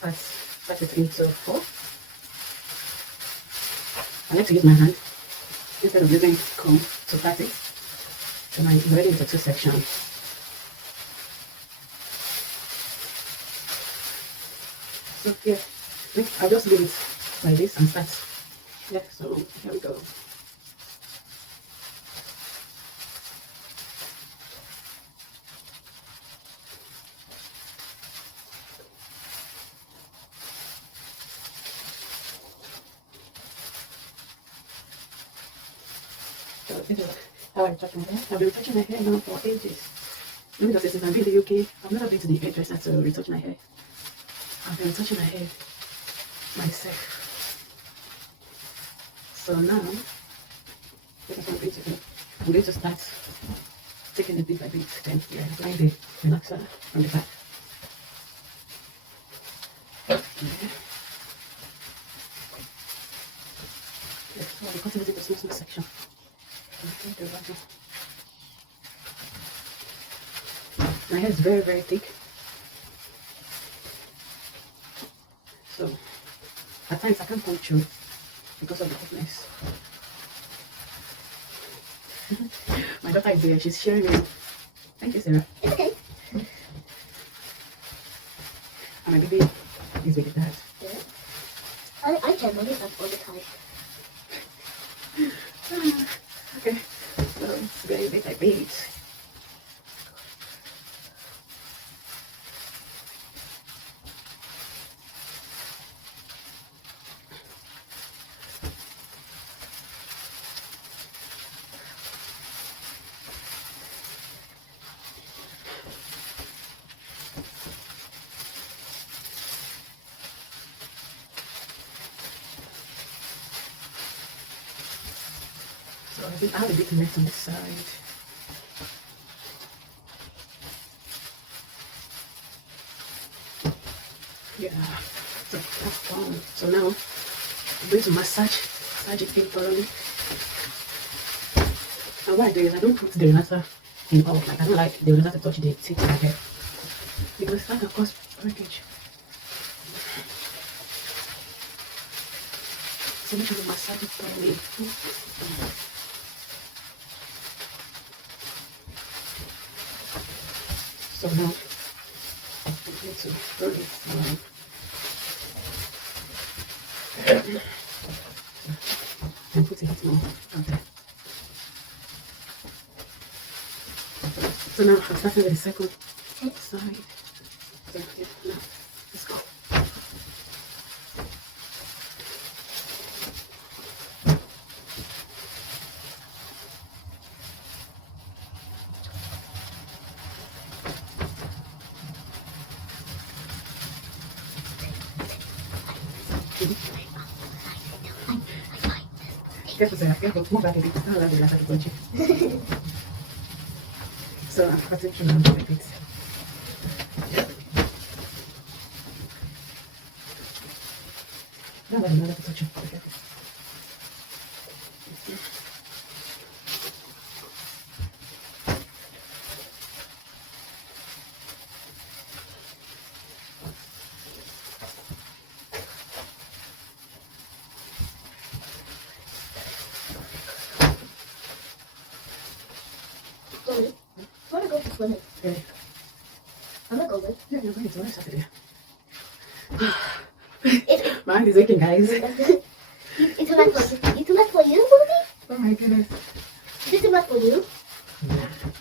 part it into 4. I like to use my hand instead of using comb to part it. So mine is already into 2 sections. So yeah, I'll just leave it like this and start. Yeah, so here we go. So this is how I retouch my hair. I've been retouching my hair now for ages. Maybe because since I've been in the UK, I've never been to the hairdresser to retouch my hair. I've been retouching my hair myself. So now, this is what I'm going to do. I'm going to start taking it bit by bit, then applying the relaxer from the back. Okay. Yeah, so I'm cutting it into small section. My hair is very, very thick. So at times I can't comb through because of the thickness. My daughter is there, she's sharing me. Thank you, Sarah. It's okay. And my baby is with that. Yeah. I tell mommy that all the time. Okay, so it's going bit by bit. So I have a bit left on this side. Yeah, so that's done. So now I'm going to massage it in thoroughly. And what I do is I don't put the relaxer in all. Like I don't like the relaxer to touch the tip of my hair because that can cause breakage. So make sure you massage it thoroughly. So now I'm going to roll it around. And put it more out there. So now I'm starting with the second side. So yeah, now let's go. Careful, Sarah, careful. Move back a bit. I don't like the latter to touch you. So I'm cutting through now a bit. Don't let the latter to touch you. Be careful. Mommy, I want to go to swimming. Yeah. I'm not going. Yeah, you're going to work Saturday. It's My hand is aching, guys. too much for you, Mommy? Oh my goodness. Is it too much for you?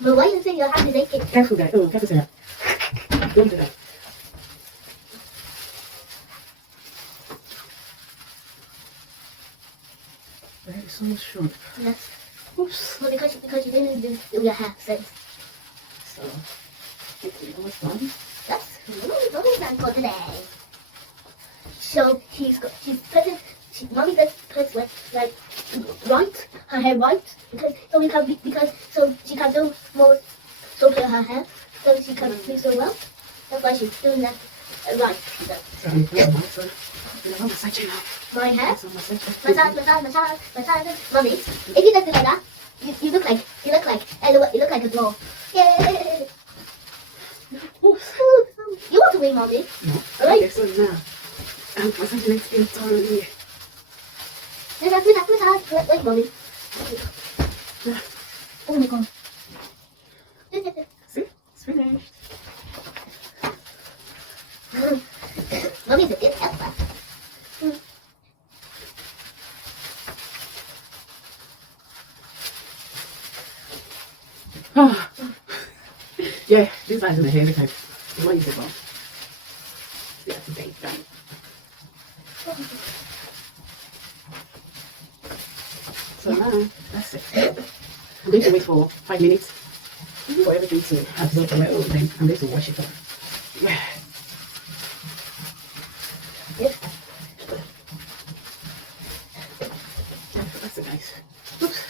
But why you say your hand is aching? Careful, guys. Oh, careful, Sarah. Don't do that. That is so short. Yes. Oops. Well, because you didn't do your hair since. So, it's almost done. That's Mommy's done for today. So Mommy just puts like right her hair right because she can do more soap in her hair so she can feel so well. That's why she's doing that right. So, I'm putting my phone. I'm massaging now. My hair. So, massage. Massage. Mommy, if you just do like that, you look like you look like a doll. Yay! Oops. You want to me, mommy. No. Alright. Okay, so now I'm massaging it in thoroughly. Wait, mommy. Oh my god. See? It's finished. Mommy's a good helper. Ah. Yeah, this one is in the hair every time. What is it about? Yeah, today, right? So now, that's it. I'm going to wait for 5 minutes for everything to absorb the oil. Then I'm going to wash it off. Yeah. Yep. Yeah, that's it, guys. Oops.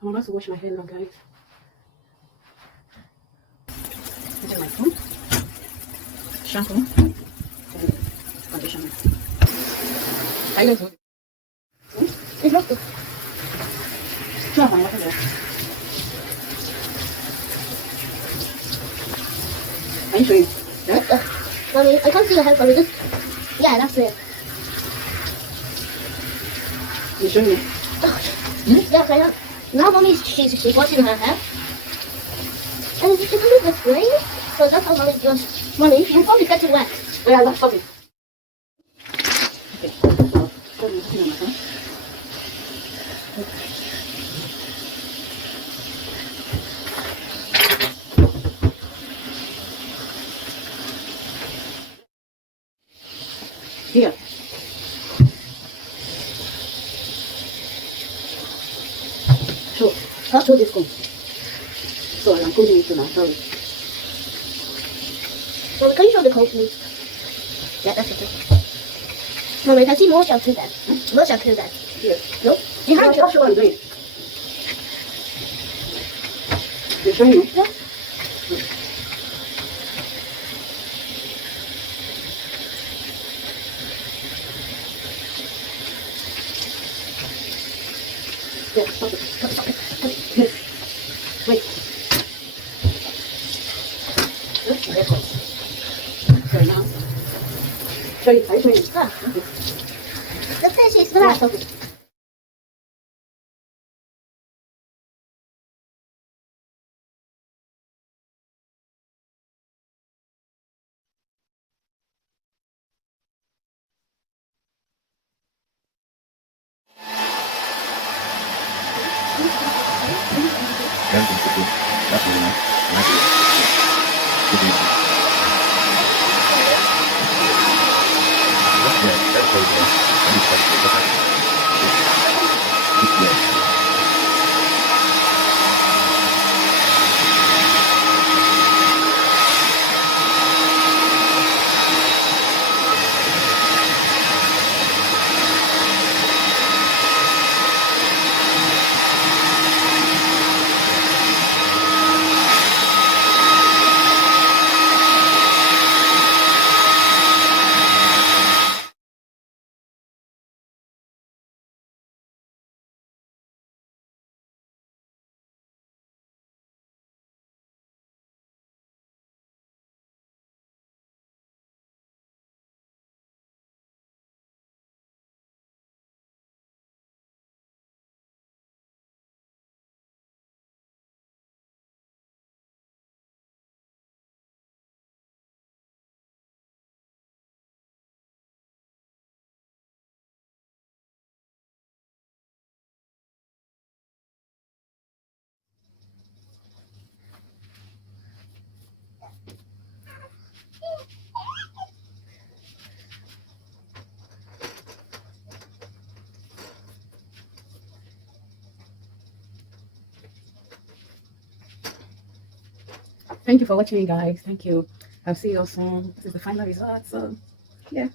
I'm about to wash my hair now, guys. Using my phone, shampoo, and conditioner. Are you going to? It's not good. No, I'm not there. Are you sure? Yeah? Mommy, I can't see your hair, but just... Yeah, that's it. You sure? Yes, I am. Now she's washing her hair. And she can do the spray. So that's how mommy does. Mommy, you'll probably get it wet. Yeah, that's okay. Okay, so show me something on my phone. Here. Show this comb. So I'm combing it now, sorry. Mommy, can you show the comb, please? Yeah, that's okay. Mommy, I can see more shampoo there. More shampoo there. Here. No? You have to show what I'm doing. You're showing me? Yeah. Yeah, stop it. Stop it. Here. Wait. Oops, there it goes. So now, show you. Are you showing me? Ah. Okay. The fish is Yeah, black. stop it. Thank you for watching, guys. Thank you. I'll see you soon. This is the final result. So, yeah.